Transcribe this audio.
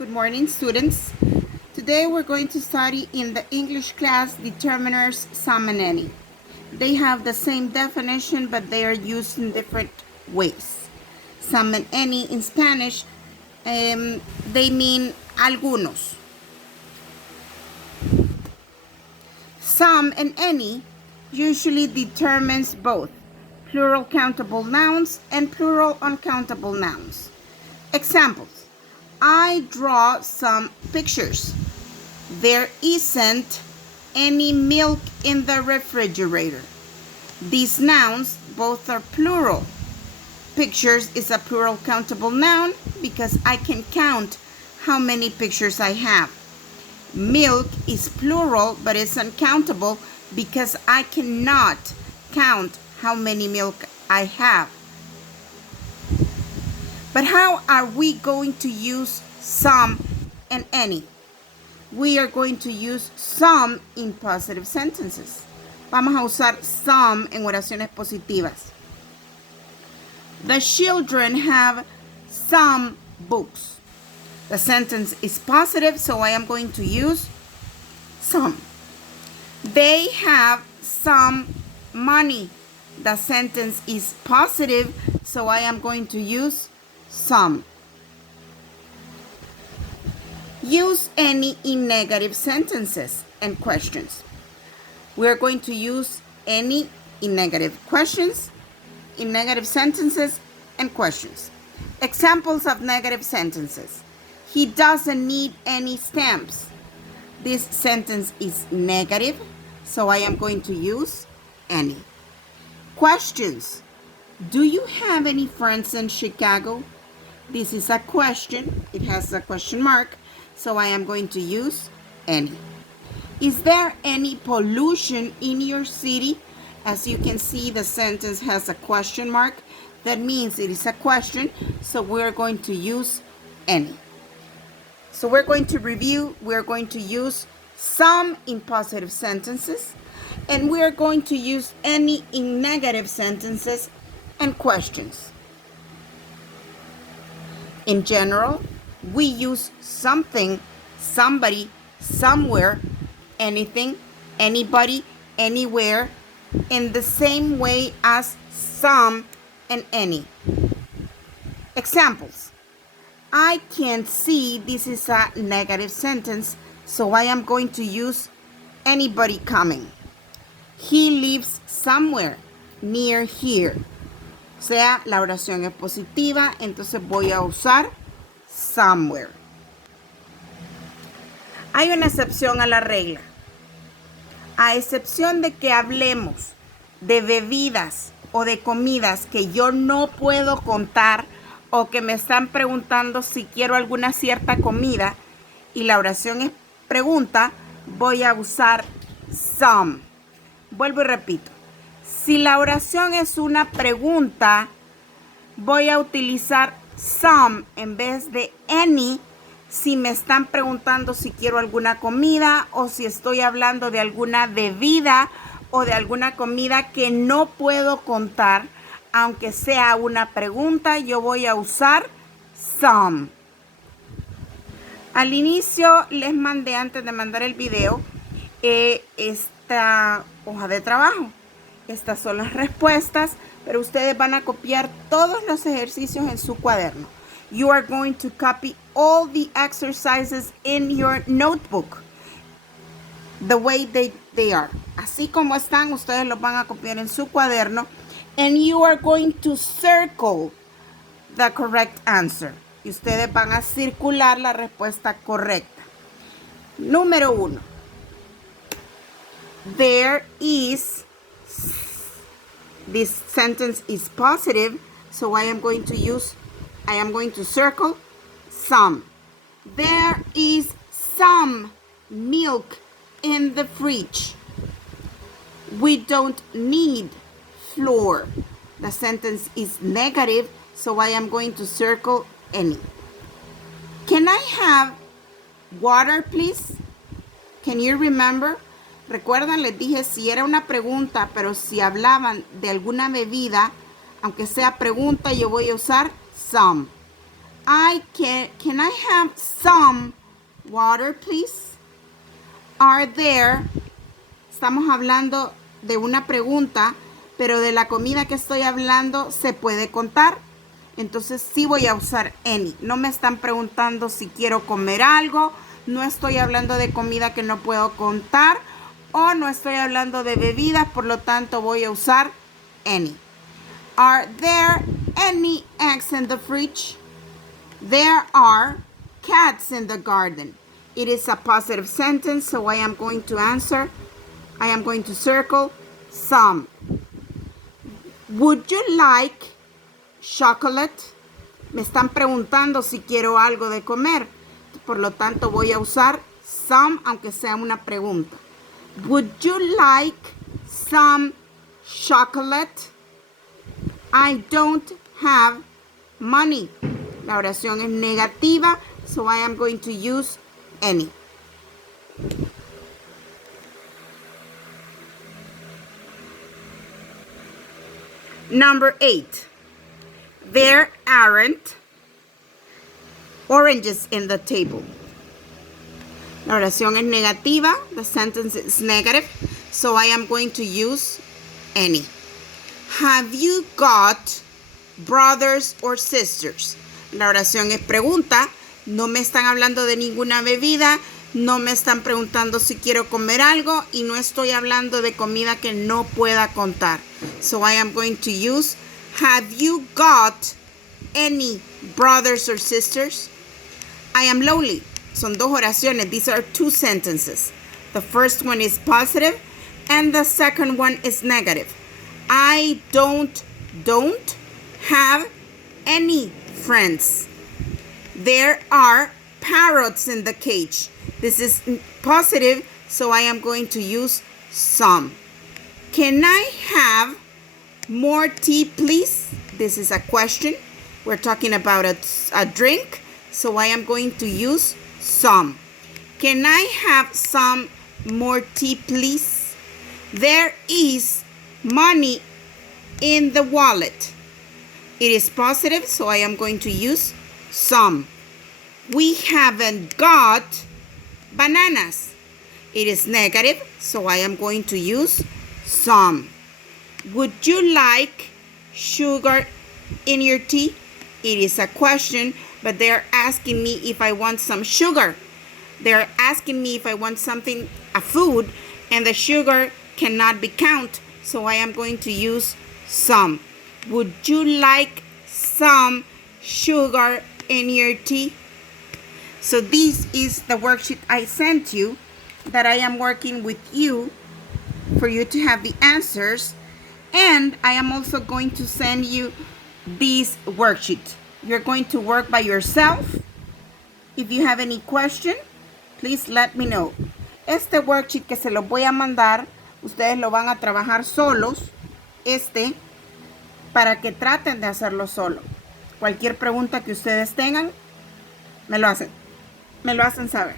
Good morning, students. Today we're going to study in the English class determiners some and any. They have the same definition, but they are used in different ways. Some and any in Spanish, they mean algunos. Some and any usually determines both plural countable nouns and plural uncountable nouns. Examples. I draw some pictures. There isn't any milk in the refrigerator. These nouns both are plural. Pictures is a plural countable noun because I can count how many pictures I have. Milk is plural but it's uncountable because I cannot count how many milk I have. But how are we going to use some and any? We are going to use some in positive sentences. Vamos a usar some en oraciones positivas. The children have some books. The sentence is positive, so I am going to use some. They have some money. The sentence is positive, so I am going to use some. Use any in negative sentences and questions. We are going to use any in negative questions, in negative sentences and questions. Examples of negative sentences. He doesn't need any stamps. This sentence is negative, so I am going to use any. Questions. Do you have any friends in Chicago? This is a question. It has a question mark, so I am going to use any. Is there any pollution in your city? As you can see, the sentence has a question mark. That means it is a question, so we're going to use any. So we're going to review. We're going to use some in positive sentences, and we're going to use any in negative sentences and questions. In general, we use something, somebody, somewhere, anything, anybody, anywhere, in the same way as some and any. Examples. I can't see. This is a negative sentence, so I am going to use anybody coming. He lives somewhere near here. O sea, la oración es positiva, entonces voy a usar somewhere. Hay una excepción a la regla. A excepción de que hablemos de bebidas o de comidas que yo no puedo contar o que me están preguntando si quiero alguna cierta comida y la oración es pregunta, voy a usar some. Vuelvo y repito. Si la oración es una pregunta, voy a utilizar some en vez de any si me están preguntando si quiero alguna comida o si estoy hablando de alguna bebida o de alguna comida que no puedo contar. Aunque sea una pregunta, yo voy a usar some. Al inicio les mandé, antes de mandar el video, esta hoja de trabajo. Estas son las respuestas, pero ustedes van a copiar todos los ejercicios en su cuaderno. You are going to copy all the exercises in your notebook, the way they are. Así como están, ustedes los van a copiar en su cuaderno. And you are going to circle the correct answer. Y ustedes van a circular la respuesta correcta. Número 1. There is. This sentence is positive, so I am going to circle some. There is some milk in the fridge. We don't need flour. The sentence is negative, so I am going to circle any. Can I have water, please? Can you remember? Recuerdan, les dije si era una pregunta, pero si hablaban de alguna bebida, aunque sea pregunta, yo voy a usar some. Can I have some water, please? Are there, estamos hablando de una pregunta, pero de la comida que estoy hablando se puede contar. Entonces sí voy a usar any. No me están preguntando si quiero comer algo, no estoy hablando de comida que no puedo contar o no estoy hablando de bebidas, por lo tanto voy a usar any. Are there any eggs in the fridge? There are cats in the garden. It is a positive sentence, so I am going to circle some. Would you like chocolate? Me están preguntando si quiero algo de comer. Por lo tanto, voy a usar some, aunque sea una pregunta. Would you like some chocolate? I don't have money. La oración es negativa, so I am going to use any. Number 8. There aren't oranges in the table. La oración es negativa. The sentence is negative, so I am going to use any. Have you got brothers or sisters? La oración es pregunta. No me están hablando de ninguna bebida. No me están preguntando si quiero comer algo. Y no estoy hablando de comida que no pueda contar. So I am going to use, have you got any brothers or sisters? I am lonely. Son dos oraciones. These are two sentences. The first one is positive and the second one is negative. I don't have any friends. There are parrots in the cage. This is positive, so I am going to use some. Can I have more tea, please? This is a question. We're talking about a drink, so I am going to use some. Can I have some more tea, please? There is money in the wallet. It is positive, so I am going to use some. We haven't got bananas. It is negative, so I am going to use some. Would you like sugar in your tea? It is a question, but they're asking me if I want some sugar. They're asking me if I want something, a food, and the sugar cannot be counted, so I am going to use some. Would you like some sugar in your tea? So this is the worksheet I sent you that I am working with you for you to have the answers. And I am also going to send you this worksheet. You're going to work by yourself. If you have any question, please let me know. Este worksheet que se los voy a mandar, ustedes lo van a trabajar solos. Para que traten de hacerlo solo. Cualquier pregunta que ustedes tengan, me lo hacen saber.